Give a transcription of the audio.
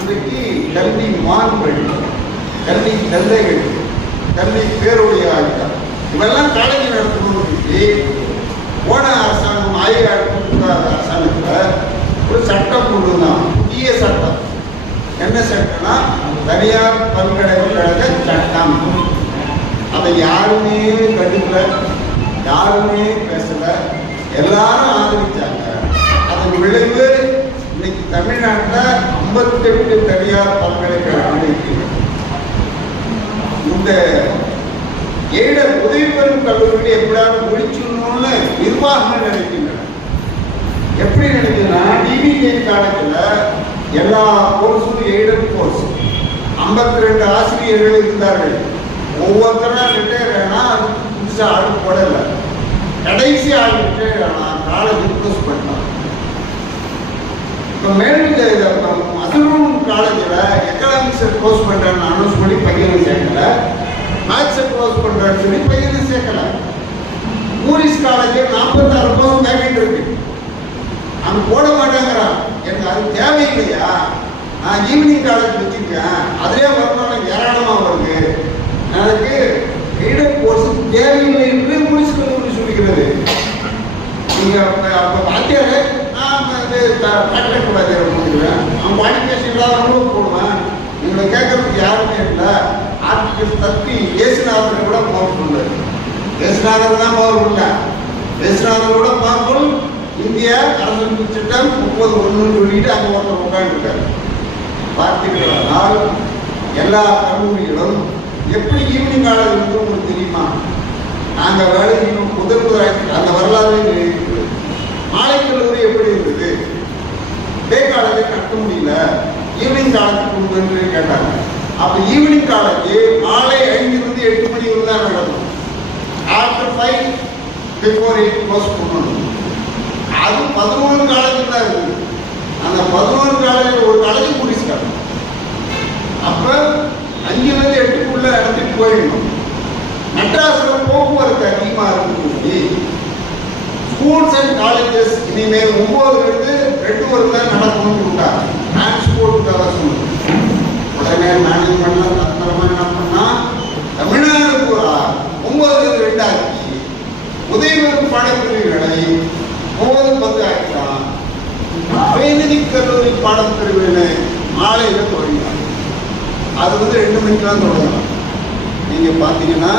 இன்றைக்கு கல்வி மாண்புகள், கல்வி தந்தைகள், கல்வி பேருடைய ஆகிட்டார் இவெல்லாம் காலேஜ் நடத்தணும்னு சொல்லி போன அரசாங்கம் அஇஅதிமுக அரசாங்கத்தில் ஒரு சட்டம் கொண்டு வந்தான். புதிய சட்டம். என்ன சட்டம்னா தனியார் பல்கலைக்கழக சட்டம். அதை யாருமே கண்டுக்கல, யாருமே பேசல, எல்லாரும் ஆதரிச்சாங்க. அதன் விளைவு இன்னைக்கு தமிழ்நாட்டில் 58 தனியார் பல்கலைக்கழகங்கள் இருக்கிறது. இந்த எய்டர் உதவி பெறும் கல்லூரிகளை எப்படியாவது முடிச்சிடணும்னு நிர்வாகங்கள் நினைக்கின்றன. எப்படி நினைக்கிறதுனா டிவிஜே காலேஜில் எல்லா கோர்ஸும் எய்டர் கோர்ஸ் 52 ஆசிரியர்கள் இருந்தார்கள். ஒவ்வொருத்தரும் ரிட்டையர் ஆனால் அதுக்கு புதுசாக ஆள் போடலை. கடைசி ஆள் ரிட்டையர் ஆனால் காலேஜ் ரிக்வஸ்ட் பண்ணான். இப்போ மேலும் அசலூன் காலேஜில் எக்கனாமிக்ஸை கோர்ஸ் பண்ணுறேன்னு அனௌன்ஸ் பண்ணி பையனை சேர்க்கலை, மேத்ஸை கோர்ஸ் பண்ணுறேன்னு சொல்லி பையனை சேர்க்கலை. மூரிஸ் காலேஜில் 46 கோர்ஸ் வேக்கண்ட் இருக்கு, அங்கே போட மாட்டேங்கிறான். எனக்கு அது தேவையில்லையா, நான் ஈவினிங் காலேஜ் வச்சுருக்கேன், அதிலே வருமானம் ஏராளமாக வருது, எனக்கு எய்டட் கோர்ஸ் தேவையில்லை என்று மூரிஸ் கல்லூரி சொல்லிக்கிறது. நீங்கள் அப்போ வாத்தியார் நான் காட்டக்கூடாது முடிக்கிறேன், அவன் குவாலிஃபிகேஷன் இல்லாதவங்களும் போடுவேன், எங்களை கேட்கறதுக்கு யாருமே இல்லை. ஆர்டிகல் தப்பி ஏசுநாதனை கூட பவர்ஃபுல், ஏசுநாதன் தான் பவர்ஃபுல்ல, ஏசுநாதன் கூட பவர்ஃபுல். இந்திய அரசு சட்டம் 30(1) சொல்லிட்டு அங்கே ஒருத்தர் உட்காந்துருக்காரு. பார்த்தீர்களானால் எல்லா கல்லூரிகளும் எப்படி ஈவினிங் காலேஜ் வந்து உங்களுக்கு தெரியுமா? நாங்கள் வேலை செய்யணும் முதல் அந்த வரலாறு இருக்குது. மாலை கல்லூரி எப்படி இருந்தது? டே காலேஜை கட்ட முடியல, ஈவினிங் காலேஜ் கொடுங்கன்னு கேட்டாங்க. அப்போ ஈவினிங் காலேஜ் மாலை 5 to 8 மணி தான் நடக்கும். ஆஃப்டர் 5 before 8 க்ளோஸ் பண்ணணும். அது 11 காலேஜ் தான் இருக்குது. அந்த 11 காலேஜ் ஒரு காலேஜ் முடிச்சுட்டாங்க. அப்போ 5 to 8 நடத்திட்டு போயிடணும். மெட்ராஸில் போக்குவரத்து அதிகமாக இருக்கும்போது ஸ்கூல்ஸ் அண்ட் காலேஜஸ் இனிமேல் 9 to 2 தான் நடக்கணும்னு விட்டாங்க. டிரான்ஸ்போர்ட் அவசியம். உடனே மேனேஜ்மெண்ட்லாம் தந்திரமாக என்ன பண்ணால் தமிழ்நாடு பூரா 9 to 2 ஆக்கி உதவி பாடப்பிரிவுகளை 9-10 ஆக்கிட்டான். வேதினி கல்லூரி பாடப்பிரிவுகளை மாலையில் தொடங்கினாங்க. அது 2 மணிக்கு தான் தொடங்கலாம். நீங்கள் பார்த்தீங்கன்னா